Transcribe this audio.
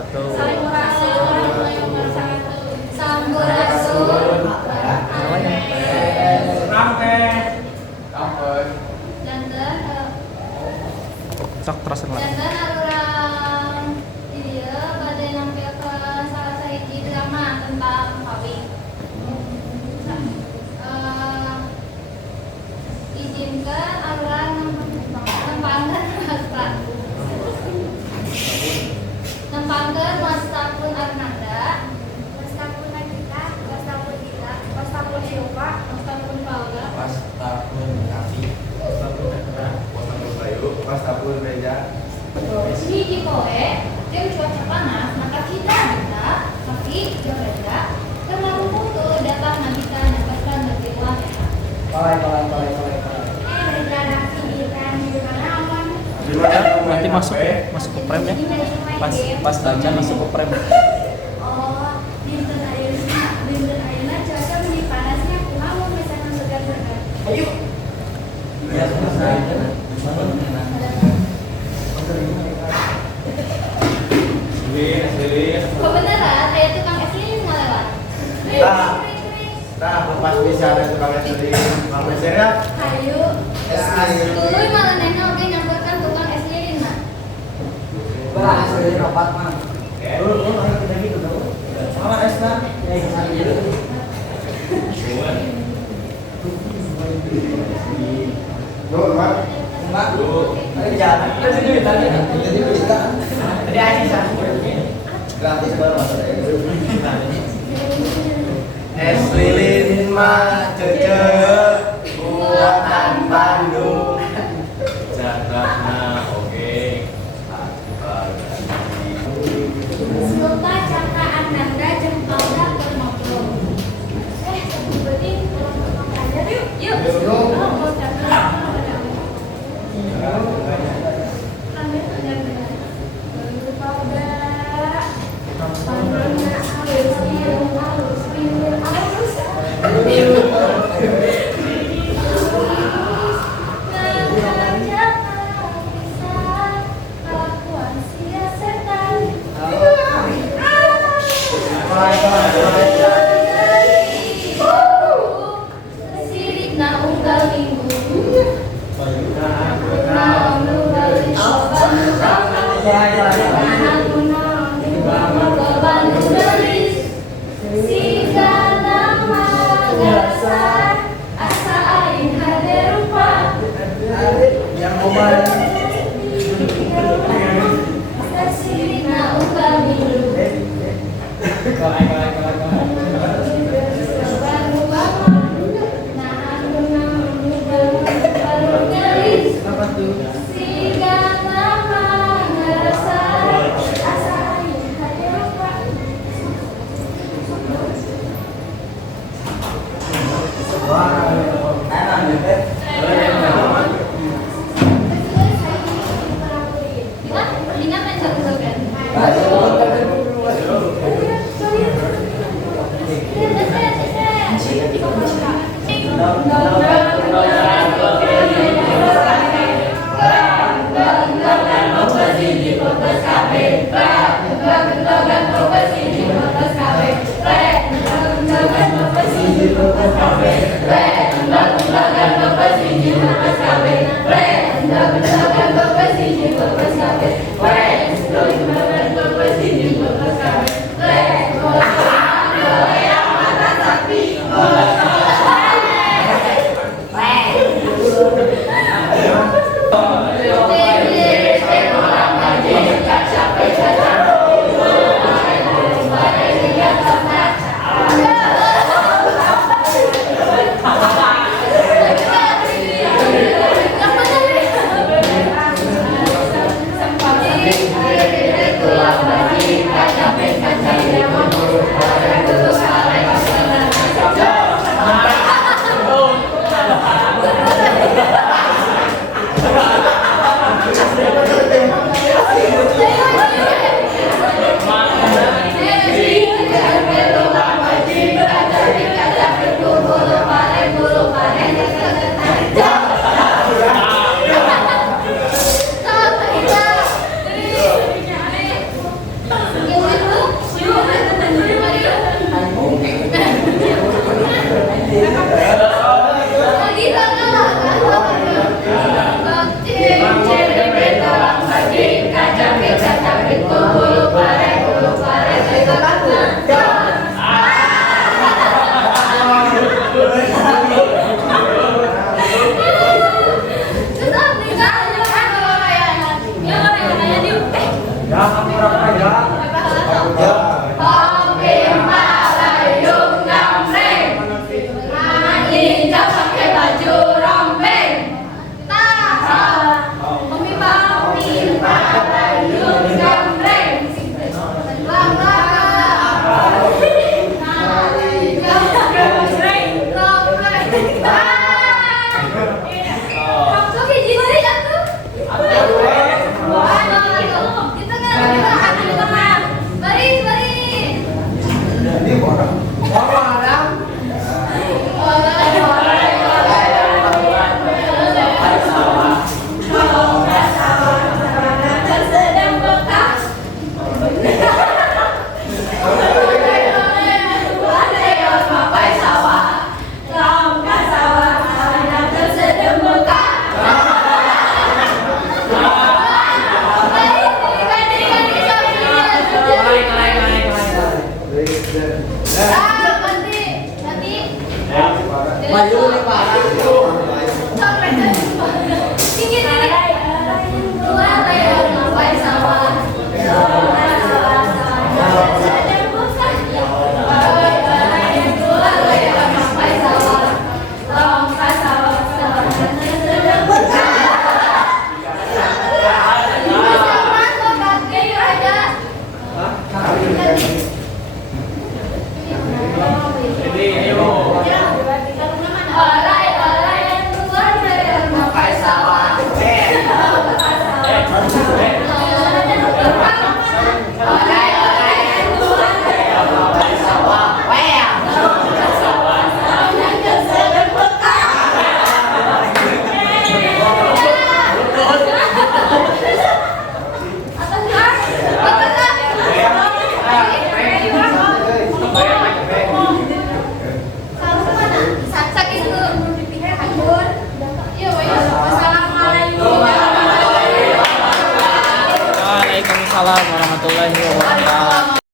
wabarakatuh. Sampurasun. Namanya? Sok terus lah. Dan orang dia pada nampilkan salah satu drama tentang kawin. Izinkan orang nempangkan Mastapun Arnanda, Mastapun Nagita, Mastapun Gita, Mastapun Eropa, Mastapun Paula, Pastapun Kafi, Pastapun Bayu, Pastapun Reja. Hiji poe, jeung cuaca panas, maka kita bisa tapi jeung Reja terlalu putu datang nagita nyapaskan dari uangnya. Reja nasi di mana aman? Nanti masuk ke frame ya. Pas baca masuk ke frame. Oh, dinten ayeuna cuaca meni panasnya kumaha mun misalkan segar-segar. Ayo. Iya, selesai. Kebenaran aya tukang es lilin ngalewat. Nah, pas bisa ada tukang es lilin, tukang es lilin. Hayu. Es lilin. Tuluy maranehna oge nyamperkan tukang es lilin mah. Bah, es lilin opat mah. Lu harus kita gitu tahu. Sama esna. Lu, Mak. Enggak. Ada jalan. Ada duit tadi. Jadi bisa. Tadi aja sah. Gratis banget es lilin mah cece buatan Bandung. Jatahna oge. Sulta Cakra Ananda jeung Paula keur ngobrol. Berarti kalau mau belajar yuk. Yuk. Oh, Cakra. Jadi ayo. Orang yang keluar dari rumah sawah. Waalaikumsalam warahmatullahi wabarakatuh.